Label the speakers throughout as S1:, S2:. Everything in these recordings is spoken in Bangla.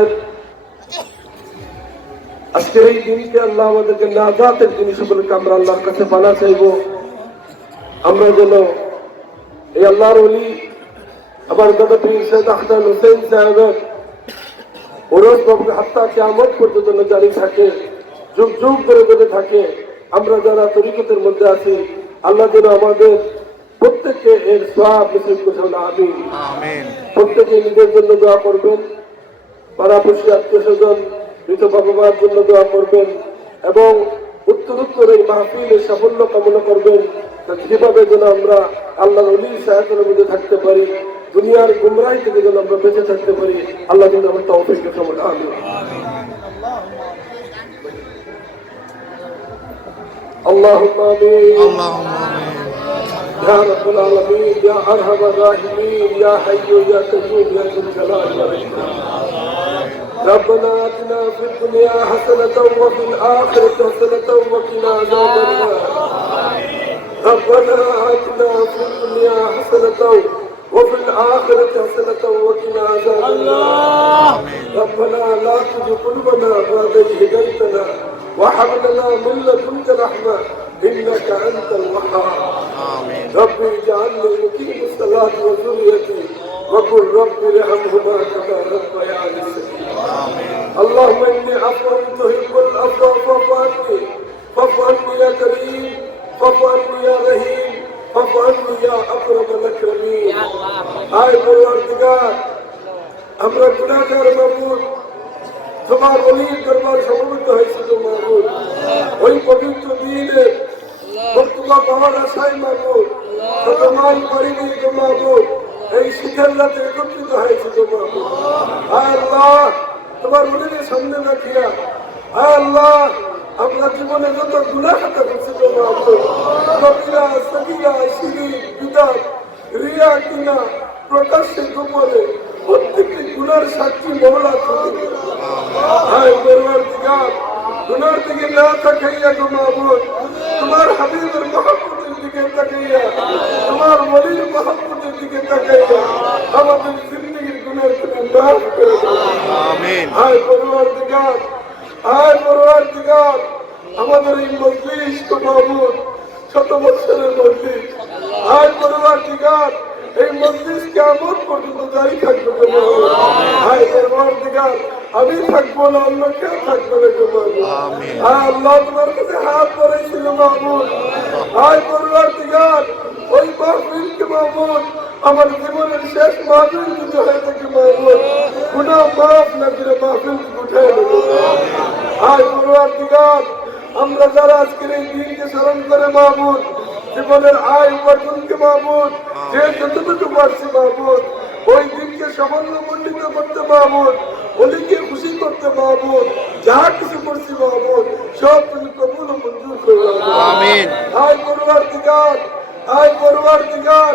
S1: আমাদের আজকের এই দিনকে আল্লাহ আমাদেরকে নাজাতের জিনিস বলে আমরা আল্লাহর কাছে পানা চাইব। আমরা যেন এই আল্লাহর অলি আবার দাদা পীর সৈয়দ আহসান হোসেন সাহেবের ওরস বাবুকে হাত্তা কেমন পর্যন্ত যেন জারি থাকে যুগ যুগ ধরে ধরে থাকে আমরা যারা তরিকতের মধ্যে আছি আল্লাহ যেন আমাদের প্রত্যেককে এর সব নসিব করছেন আমি প্রত্যেকে নিজের জন্য দোয়া করবেন। পাড়াপড়শি আত্মীয় স্বজন মৃত বাবা মার জন্য দোয়া করবেন এবং উত্তর উত্তর এই মাহফিলের সাফল্য কামনা করবেন যেভাবে যেন আমরা আল্লাহ অলির সাহায্যের মধ্যে থাকতে পারি দুনিয়ার গুমরাই থেকে যেন আমরা বেঁচে থাকতে পারি আল্লাহ যেন আমার তৌফিককে সময় আমি اللهم امين
S2: اللهم آمين
S1: يا رب العالمين يا ارحم الراحمين يا حي يا قيوم يا ذو الجلال والاكرام ربنا آتنا في الدنيا حسنة وفي الآخرة حسنة وقنا عذاب النار. ربنا آتنا في الدنيا حسنة وفي الآخرة حسنة وقنا عذاب النار. ربنا لا تزغ قلوبنا بعد إذ هديتنا وهب لنا من لدنك رحمة إنك أنت الوهاب.
S2: آمين.
S1: ربي اجعلني مقيم الصلاة وذريتي وقل رب ارحمهما كما صغيرا اللهم إني عفو تحب العفو فاعف عني فاعف عني يا كريم فاعف عني يا رحيم فاعف عني يا أكرم الأكرمين আয় পরওয়ারদিগার আমরা গুনাহগার মাবুদ তোমার অলির দরবার সমবেত হয়েছে তো মাবুদ ওই পবিত্র দিনে বক্তব্য পাওয়ার আশায় মাবুদ তোমার পারিনি তো মাবুদ এই শীতের রাতে একত্রিত হয়েছে তো মাবুদ আয় আল্লাহ তোমার অলির সামনে রাখিয়া আয় আল্লাহ, আমরা জীবনে যত গুণা খাতা করছি কবিরা রিয়া, কিনা, প্রকাশ্যে গোপনে প্রত্যেকটি গুণার সাক্ষী মহলা গুনার দিকে না তাকাইয়া গো তোমার হাবিবের মহব্বতের দিকে তাকাইয়া, তোমার ওলির মহব্বতের দিকে তাকাইয়া আমাদের জিন্দগির গুনার তুমি মাফ করে আমিন। আয় পরবর্তীকাল আয় পরবর্তীকাল আমাদের এই মজলিস তো মাহমুদ শত বছরের মজলিস। আয় পরবর্তীকাল এই মজলিস কেমন পর্যন্ত জারি থাকবে আয় দিগার আমি থাকব না অন্য কেউ থাকবে না আর আল্লাহ তোমার কাছে হাত ধরেছিল মাহমুদ। আয় দিগার ওই মাহমুদকে মাহমুদ আমার জীবনের শেষ মাহফিল যদি হয়ে থাকে মাহবুব গুনা মাফ না করে মাহফিল উঠে নেব। আর পড়ুয়ার দিগার আমরা যারা আজকের এই দিনকে স্মরণ করে মাহবুদ জীবনের আয় উপার্জনকে মাহবুদ যে যতটুকু পারছি মাহবুদ ওই দিনকে সামান্য মন্ডিত করতে মাহবুদ ওদিকে খুশি করতে মাহবুদ যা কিছু করছি মাহবুদ সব তুমি কবুল মঞ্জুর করে
S2: আমিন।
S1: আয় পড়ুয়ার দিগার আয় পড়ুয়ার দিগার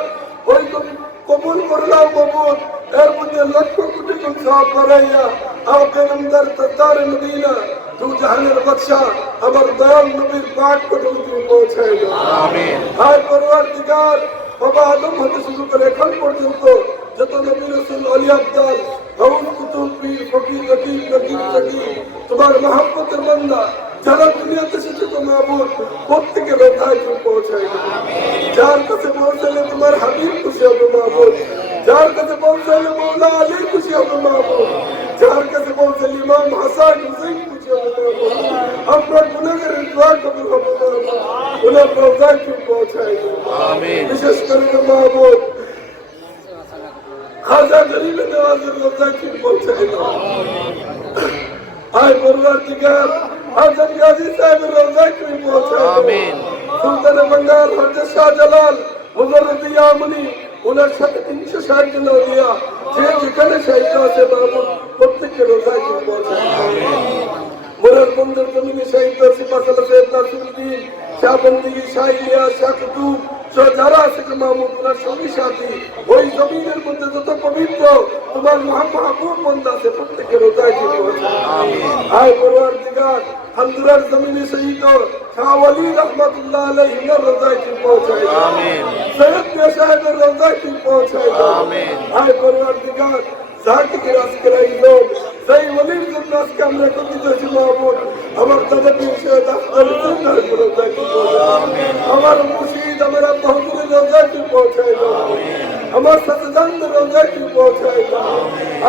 S1: ওই তুমি কবুল করলাম কবুল এর মধ্যে লক্ষ কোটি গুণ সব বাড়াইয়া আমাকে নামদার তার মদিনা তু জাহানের বাদশা আমার দয়াল নবীর পাক পর্যন্ত তুমি পৌঁছাই দাও আর পরিবার দিকার বাবা আদম হতে শুরু করে এখন পর্যন্ত যত নবী রসুল অলি আব্দাল অমুক কুতুব পীর ফকির তোমার মহাব্বতের বন্দা যারা দুনিয়াতে এসেছে মাহবুদ প্রত্যেকে ব্যথায় তুমি পৌঁছাই যার কাছে পৌঁছালে তোমার হাবিব খুশি হবে মাহবুদ যার কাছে পৌঁছালে মৌলা আলী খুশি হবে মাহবুদ যার কাছে পৌঁছালে ইমাম হাসান হুসেন খুশি হবে মাহবুদ আমরা গুণাগারের দোয়া কবুল হবে মাহবুদ ওনার রোজায় তুমি পৌঁছাই বিশেষ করে মাহবুদ খাজা গরিব নওয়াজের রোজায় তুমি পৌঁছাই আয় পরিবার থেকে হাজার গাজী সাহেবের রোজা করিম
S2: আমিন।
S1: সুলতান বাঙ্গাল হজরত শাহ জালাল মুজারুদ্দিন আমনি ওনার সাথে তিনশো ষাট জন দিয়া যে যেখানে সাহিত্য আছে মাহমুদ প্রত্যেককে রোজা করিম মোরার বন্ধুর জমিনে সাহিত্য আছে মাসালা সাহেব নাসিরুদ্দিন শাহবন্দি শাহ ইলিয়াস শাহ যারা আছেন মাহমুদুল্লাহ সবই সাথী ওই জমিনের মধ্যে যত পবিত্র তোমার মাহবুব বন্ধ আছে প্রত্যেকের রোজায় ছিল আয় পরিবার দিগার হালদুরার জমিনে শহীদ শাহ আলী রহমতুল্লাহ আলহিনের রোজায় ঠিক পৌঁছায় সৈয়দ মিয়া সাহেবের রোজায় ঠিক পৌঁছায় আয় পরিবার দিগার জাতিকে রাজ করাই সেই জন্য আজকে আমরা একত্রিত হয়েছি মাহমুদ আমার থাকি আমার মুর্শিদ আমার আব্বা হুজুরের রোজায় তুই পৌঁছায় আমার সাথে জানতে রোজায় তুই পৌঁছায় দাও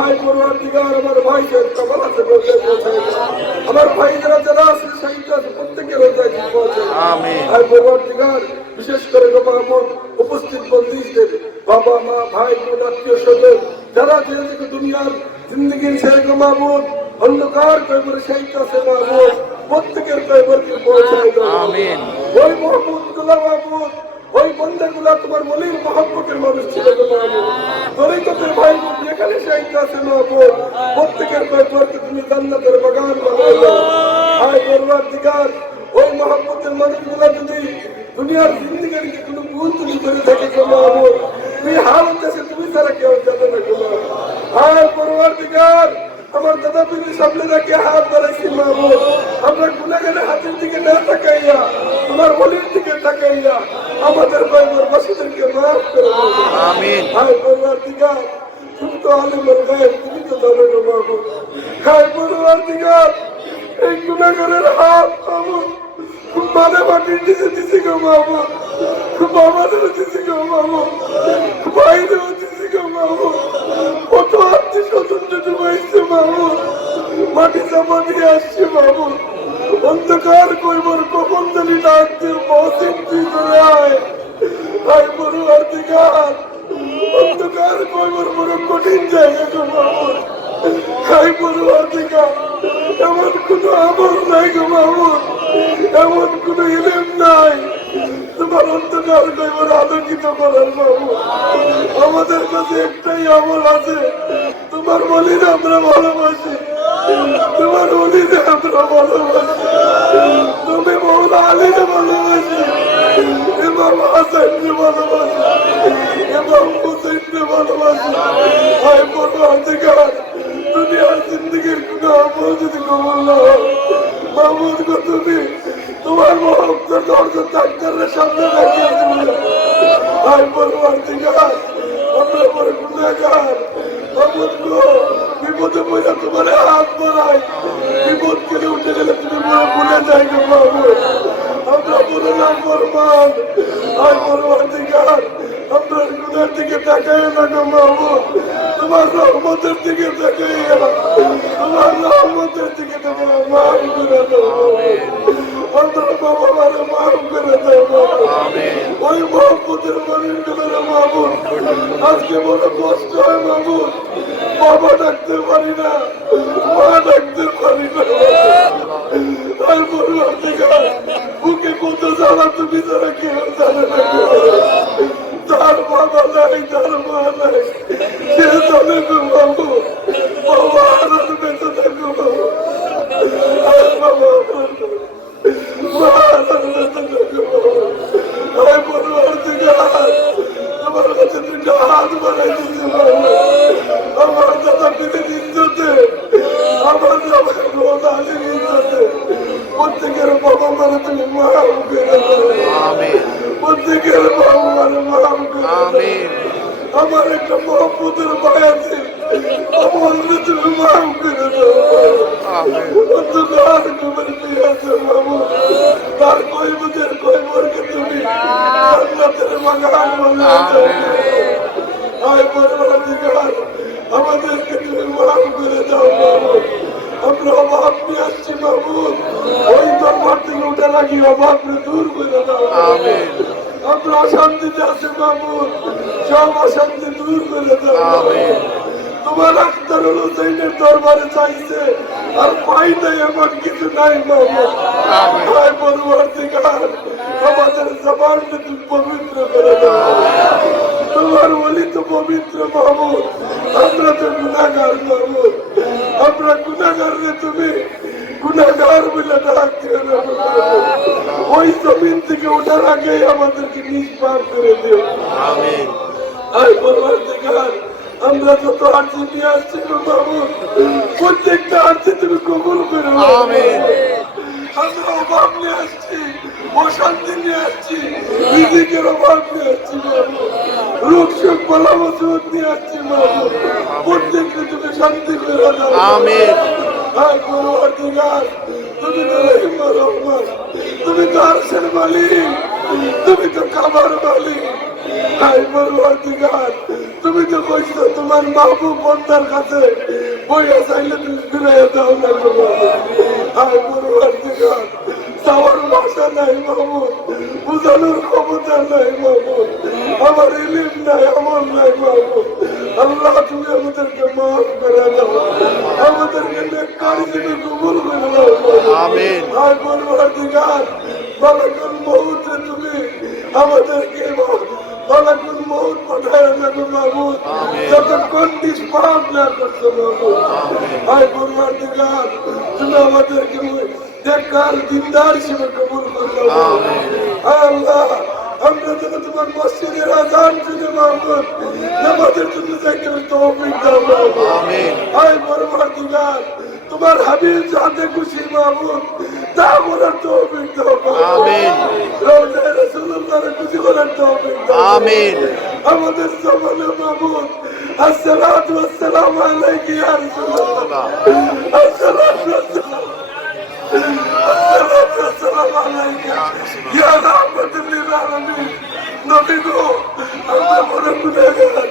S1: আয় পড়ুয়ার দিগার আমার ভাই কামাল আছে রোজায় পৌঁছায় দাও আমার ভাই যারা যারা আছে শহীদ আছে প্রত্যেকের রোজায় তুই পৌঁছায়
S2: আমিন।
S1: আর পরবর্তীকার বিশেষ করে গো মাহমুদ উপস্থিত বন্দীদের বাবা মা ভাই বোন আত্মীয় স্বজন যারা যেদিকে দুনিয়ার জিন্দগির গো মাহমুদ অন্ধকার সেই কাছে মাহমুদ প্রত্যেকের কয়বরকে পৌঁছায় দাও
S2: আমিন।
S1: ওই মাহমুদগুলা মাহমুদ ওই বন্ধাগুলা তোমার মলির মহব্বতের মানুষ ছিল ভাই যেখানে মাহমুদ। প্রত্যেকের কয়বরকে তুমি জান্নাতের বাগান বানাই দাও আয় দিগার ওই মহব্বতের মানুষগুলা যদি দুনিয়ার জিন্দিগির কোনো ভুল তুমি করে থাকে মাহমুদ তুই হালত তুমি ছাড়া কেউ জানে না মাহমুদ। আর পরবার দিগার আমার দাদা পীরের সামনে রেখে হাত বাড়াইছি মাহমুদ আমরা গুনাগারের হাতের দিকে না তাকাইয়া তোমার বলির দিকে তাকাইয়া আমাদের কয়েকবার বাসীদেরকে মাফ করে। হায় পরবার দিগার তুমি তো আলিমের গায়ে তুমি তো জানো গো। মাহমুদ হায় পরবার দিগার এই গুনাগারের হাত মাহমুদ মানে মাটির নিচে দিছি গো মাহমুদ বাবাদের দিছি গো মাহমুদ ভাইদের দিছি গো মাহমুদ কত আত্মীয় স্বজন ডুবাইছে মাহমুদ মাটি চাপা দিয়ে আসছে মাহমুদ অন্ধকার কইবার কখন জানি ডাক দিয়ে বসিন তুই করে আয়। আয় বড় অর্ধিকার অন্ধকার কইবার বড় কঠিন জায়গা গো মাহমুদ আয় বড় অর্ধিকার এমন কোনো আমল নাই গো মাহমুদ এমন কোনো ইলেম নাই। তোমার অন্ধকার কইবার আলোকিত করার বাবু। আমাদের কাছে একটাই আমল আছে। তোমার বলির আমরা ভালোবাসি। তোমার বলিতে আমরা ভালোবাসি। তুমি মৌলা আলীকে ভালোবাসি। ইমাম হাসানকে ভালোবাসি। ইমাম হুসেনকে ভালোবাসি। ভাই পড়ব অধিকার দুনিয়ার জিন্দগির কোনো আমল যদি কবল না মাহমুদ তুমি তোমার মহব্বতের দরজা ডাক্তারের সামনে রাখিয়ে ভাই পড়ব অধিকার আমরা পরে গুণাগার বিপদে পড়ে তোমার হাত বাড়াই বিপদ কেটে উঠে গেলে তুমি মনে ভুলে যাই আমরা বলে না ফরমান আর পরবর্তীকার আমরা গুণের দিকে তাকাই না গো তোমার রহমতের দিকে তাকাইয়া তোমার রহমতের দিকে তাকাইয়া মাফ করে দাও আমরা করে ওই মহব্বতের মানুষগুলোর মাহমুদ আজকে বড় কষ্ট হয় বাবা ডাকতে পারি না মা ডাকতে পারি না পরবর্তীকার বুকে কত জ্বালা তুমি তারা কেউ জানে না তার বাবা নাই তার মা বাবু আর বেঁচে থাকো বাবা প্রত্যেকের বাবা মারা তুমি মা করে দাও
S2: আমিন।
S1: প্রত্যেকের বাবা মারা মা করে দাও
S2: আমিন।
S1: আমার একটা মহব্বতের ভাই আছে তার কইবদের কইবরকে তুমি জান্নাতের বাগান বানিয়ে আয় পরবর্তীকার আমাদেরকে তুমি মাফ করে দাও বাবু আমরা অভাব নিয়ে আসছি বাবু ওই দরবার থেকে উঠে রাখি অভাব দূর করে দাও। আমরা অশান্তিতে আছি বাবু সব অশান্তি দূর করে দাও। তোমার আক্তারুল হুসেনের দরবারে চাইছে আর পাই নাই এমন কিছু নাই। হায় পরবর্তীকার আমাদের জবানকে তুমি পবিত্র করে দাও তোমার বলি তো পবিত্র বাবু আমরা তো গুণাগার বাবু আমরা গুণাগার রে তুমি গুণাগার বলে ডাক। ওই জমিন থেকে ওঠার আগেই আমাদেরকে নিষ্পাপ করে দিও
S2: আমিন।
S1: আর পরবর্তীকার আমরা যত আর্জি নিয়ে আসছি বাবু। প্রত্যেকটা আর্জি তুমি কবুল করে। আমরা অভাব নিয়ে আসছি অশান্তি নিয়ে আসছি রিজিকের অভাব নিয়ে আসছি বাবু। রোগ শোক বলা মজুত নিয়ে আসছি বাবু। প্রত্যেককে তুমি শান্তি করে দাও।
S2: আমিন।
S1: হায় পরবর্তীকার তুমি তো রহিম রহমান। তুমি তো আরশের মালিক। তুমি তো কাবার মালিক। হায় পরবর্তীকার তুমি তো কইছো তোমার মাহবুব বন্দার কাছে বইয়া চাইলে তুমি ফিরে দাও না বাবা। হায় পরবর্তীকার চাওয়ার ভাষা নাই মাহমুদ বুঝানোর ক্ষমতা নাই মাহমুদ আমার ইলিম নাই আমার নাই মাহমুদ আল্লাহ তুমি আমাদেরকে মাফ করে দাও আমাদেরকে নেককার হিসেবে কবুল করে দাও।
S2: আমিন।
S1: আর পরবর্তীকার মালাকুল মৌত তুমি আমাদেরকে মালাকুল মৌত পাঠায় লাগো মাহমুদ যতক্ষণ নিষ্পাপ না করছ মাহমুদ আয় পরবর্তীকার তুমি আমাদেরকে দেখার দিনদার হিসেবে কবুল করল আল্লাহ আমরা যেন তোমার মসজিদের আজান শুনে মাহমুদ নামাজের জন্য যাইতে তৌফিক দাও মাহমুদ
S2: আমিন।
S1: আয় পরবর্তীকার তোমার হাবিব যাতে খুশি মাহমুদ তা তৌফিক দাও
S2: আমিন।
S1: রোজায় রাসূলুল্লাহর খুশি করার তৌফিক দাও।
S2: আমিন।
S1: আমাদের জমানে মাহমুদ আসসালাতু ওয়াসসালামু আলাইকা ইয়া রাসূলুল্লাহ। আসসালাতু ওয়াসসালামু আসসালাতু ওয়াসসালামু আলাইকা ইয়া রাহমাতুল লিল আলামিন। নবী গো আমরা বড় গুনাহগার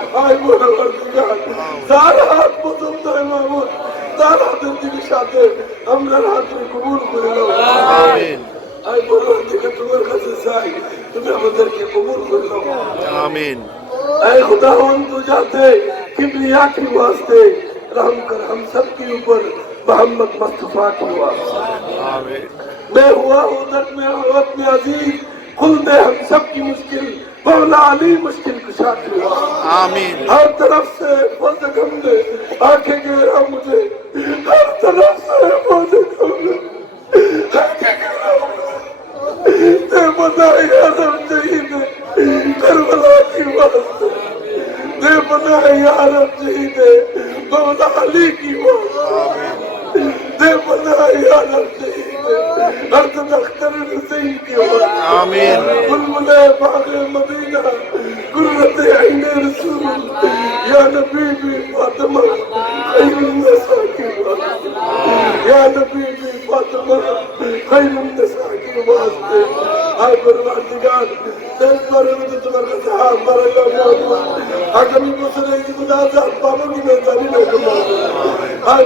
S1: আই মোহাম্মদ তার হাত পছন্দ হয় মাহমুদ তার হাতের জিনিস হাতে আমরা হাতে কবুল করে
S2: নেব
S1: আমি বললাম থেকে তোমার কাছে চাই তুমি আমাদেরকে কবুল করে দাও
S2: আমিন
S1: اے خداوند تو جاتے کبریا کی واسطے رحم کر ہم سب کے اوپر محمد مصطفیٰ کی واسطے
S2: آمین
S1: میں ہوا ہوں درد میں عورت میں عزیز خود ہم سب کی مشکل मौला अली मुश्किल कुशा
S2: आमीन
S1: हर तरफ से फौज गम दे आके घेरा मुझे हर तरफ से फौज गम दे आके घेरा मुझे ते बताया सब शहीद करबला की वास्ते ते बताया सब शहीद मौला अली की वास्ते ते बताया सब शहीद أنت تختار سيدي آمين والملا بعد المدينة قرة عين رسول يا نبيبي فاطمة خير الناس يا
S2: نبيبي
S1: فاطمة خير الناس واسطة هاي پروردگار دل پر
S2: مجھے
S1: تمہارا سہار پر اللہ مولا اگر
S2: مجھے
S1: خدا سے بابا کی نظر نہیں ہوگا ہائی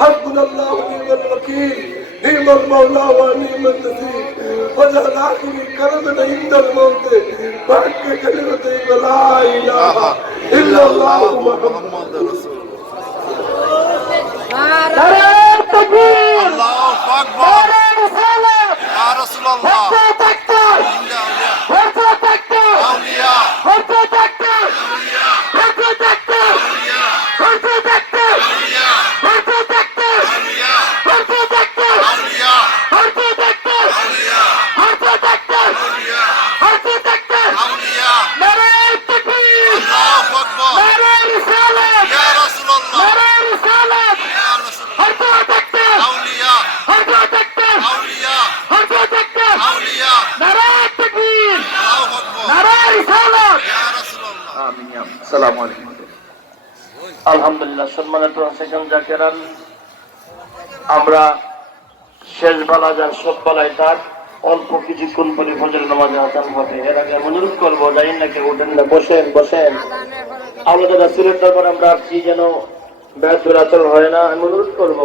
S1: حسبنا الله ونعم الوكيل نعم المولى ونعم النصير وجعل آخر كلمة عند الموت بعد كلمة لا إله إلا الله محمد
S3: رسول
S2: الله نعرة
S3: تكبير الله
S2: أكبر يا
S4: رسول الله আলহামদুলিল্লাহ, সম্মানিত সেখান জাকেরান আমরা শেষ বেলা যার সব বেলায় তার অল্প কিছুক্ষণ পরে ফজর নামাজ আসান হবে। এর আগে অনুরোধ করব, যাই না কেউ না, বসেন বসেন। আমাদের রাসুলের দরবার আমরা আসছি যেন ব্যর্থ আচরণ হয় না, আমি অনুরোধ করব।